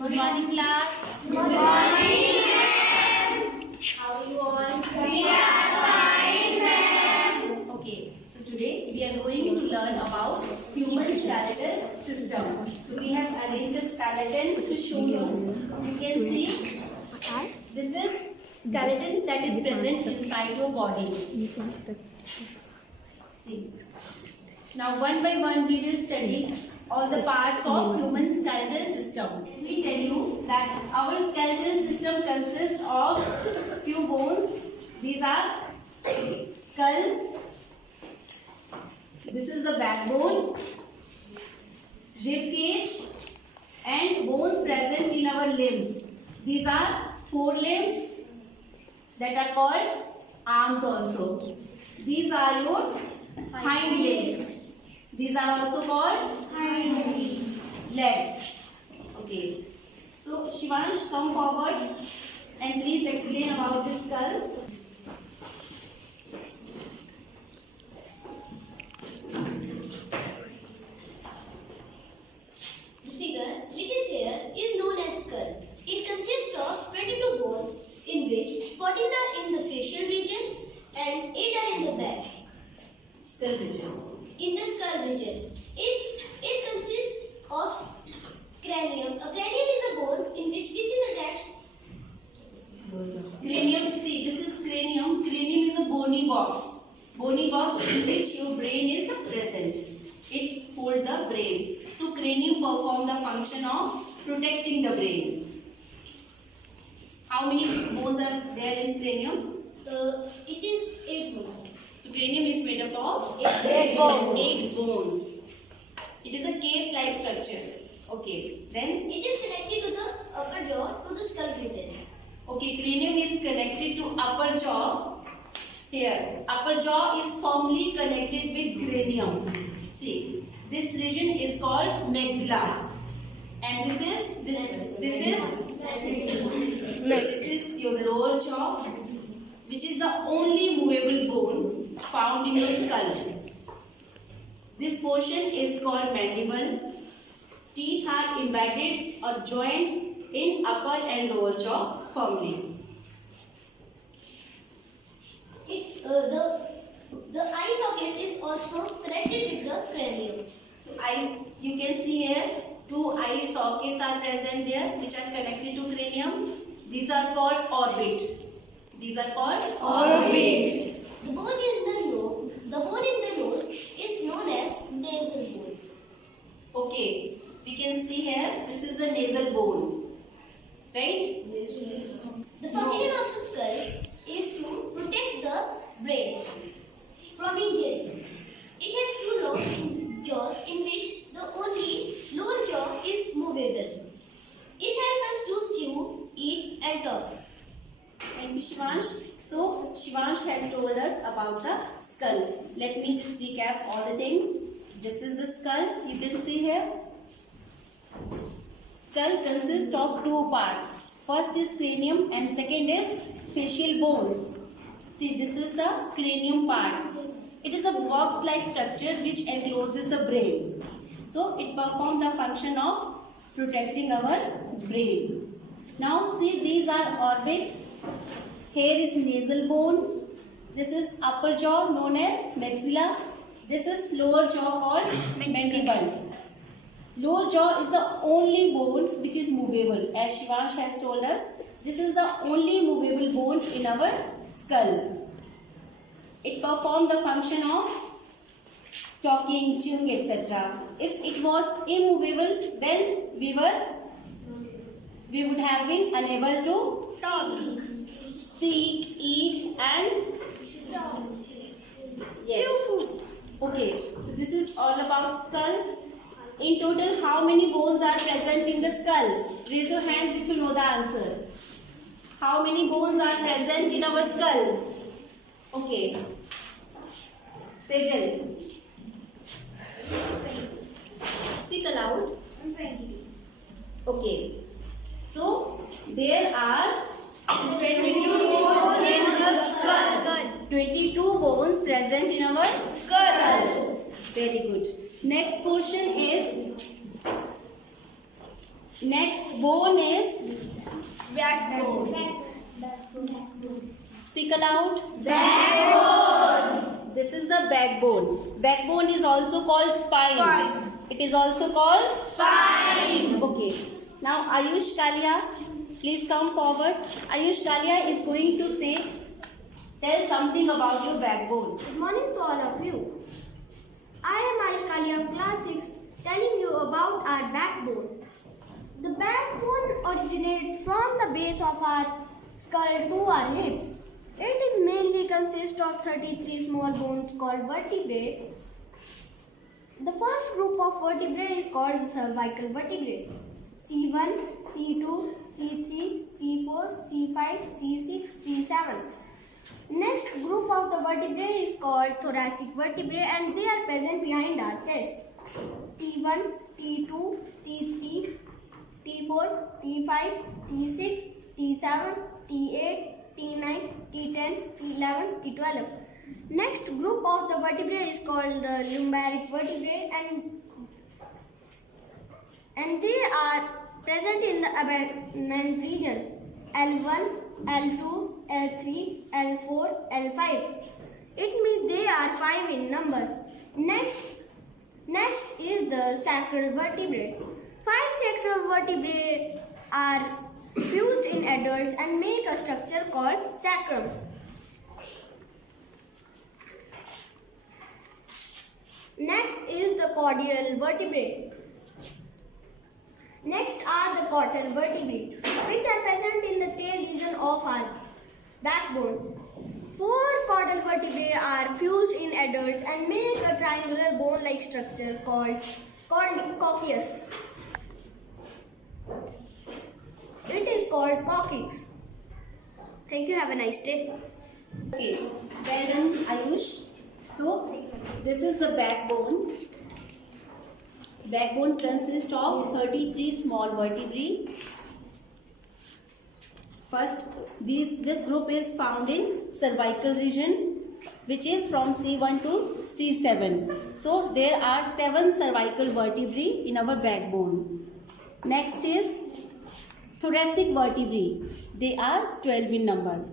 Good morning, class. Good morning, ma'am. How are you all? We are fine, ma'am. Okay, so today we are going to learn about human skeletal system. So we have arranged a skeleton to show you. You can see this is skeleton that is present inside your body. See. Now one by one we will study all the parts of human skeletal system. Let me tell you that our skeletal system consists of few bones. These are skull. This is the backbone, rib cage, and bones present in our limbs. These are forelimbs that are called arms also. These are your hind legs. These are also called legs. Okay. So Shivansh, come forward and please explain about the skull. The figure which is here is known as skull. It consists of 22 bones, in which 14 are in the facial region and 8 are in the back. Skull region. In the skull region, it consists of cranium. A cranium is a bone in which is attached. Cranium, see this is cranium. Cranium is a bony box. Bony box in which your brain is present. It holds the brain. So cranium perform the function of protecting the brain. How many bones are there in cranium? It is 8 bones. So cranium is made up of 8 bones. 8 bones. It is a case-like structure. Okay. Then It is connected to the upper jaw to the skull region. okay, cranium is connected to upper jaw. Here, upper jaw is firmly connected with cranium. See, this region is called maxilla, and this is your lower jaw, which is the only movable bone found in your skull. This portion is called mandible. Teeth are embedded or joined in upper and lower jaw firmly. The eye socket is also connected with the cranium. So eyes, you can see here, 2 eye sockets are present there, which are connected to cranium. These are called orbit. These are called Orbit. The bone in the nose is known as nasal bone. Okay, we can see here, this is the nasal bone, right? The function of the skull is to protect the brain from injuries. It has 2 long jaws in which the only lower jaw is movable. It helps us to chew, eat and talk. Thank you, Shivansh. So, Shivansh has told us about the skull. Let me just recap all the things. This is the skull, you can see here. Skull consists of 2 parts. First is cranium and second is facial bones. See, this is the cranium part. It is a box-like structure which encloses the brain. So, it performs the function of protecting our brain. Now, see, these are orbits. Here is nasal bone. This is upper jaw known as maxilla. This is lower jaw called mandible. Lower jaw is the only bone which is movable. As Shivansh has told us, this is the only movable bone in our skull. It performs the function of talking, chewing, etc. If it was immovable, then we would have been unable to Talk. speak, eat, and yes. Okay, so this is all about skull. In total, how many bones are present in the skull? Raise your hands if you know the answer. How many bones are present in our skull? Okay. Sejal. Speak aloud. Okay. So, there are 22 bones in the skull. 22 bones present in our skull. Very good. Next portion is Next bone is, Backbone. speak aloud. Backbone. This is the backbone. Backbone is also called spine. Spine. It is also called Spine. Okay. Now Ayush Kalia, please come forward. Ayush Kalia is going to tell something about your backbone. Good morning to all of you. I am Ayush Kalia of class 6 telling you about our backbone. The backbone originates from the base of our skull to our hips. It is mainly consists of 33 small bones called vertebrae. The first group of vertebrae is called the cervical vertebrae. C1, C2, C3, C4, C5, C6, C7. Next group of the vertebrae is called thoracic vertebrae and they are present behind our chest. T1, T2, T3, T4, T5, T6, T7, T8, T9, T10, T11, T12. Next group of the vertebrae is called the lumbric vertebrae and they are present in the abdomen region L1, L2, L3, L4, L5. It means they are 5 in number. Next is the sacral vertebrae. 5 sacral vertebrae are fused in adults and make a structure called sacrum. Next is the caudal vertebrae. Next are the caudal vertebrae, which are present in the tail region of our backbone. 4 caudal vertebrae are fused in adults and make a triangular bone-like structure called coccyx. It is called coccyx. Thank you. Have a nice day. Okay, well done, Ayush. So, this is the backbone. Backbone consists of 33 small vertebrae. First, this group is found in cervical region, which is from C1 to C7. So, there are 7 cervical vertebrae in our backbone. Next is thoracic vertebrae. They are 12 in number.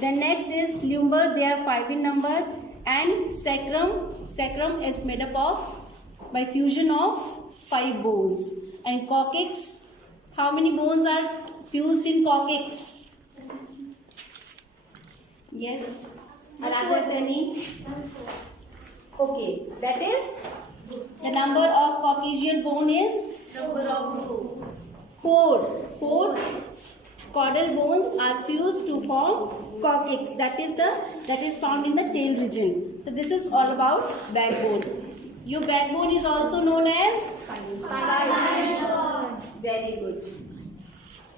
Then next is lumbar. They are 5 in number. And sacrum is made up of by fusion of 5 bones. And coccyx, how many bones are fused in coccyx? Yes. Are others any? Okay, that is the number of coccygeal bone is Number of 4. 4 caudal bones are fused to form coccyx. That is found in the tail region. So this is all about backbone. Your backbone is also known as spinal cord. very good.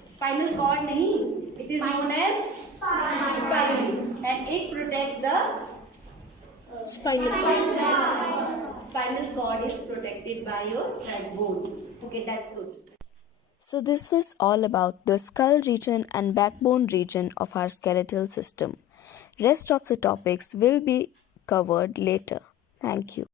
Spinal cord nahi, it is known as spine and it protects the Spinal cord. spinal cord is protected by your backbone. Okay, that's good. So this was all about the skull region and backbone region of our skeletal system. Rest of the topics will be covered later. Thank you.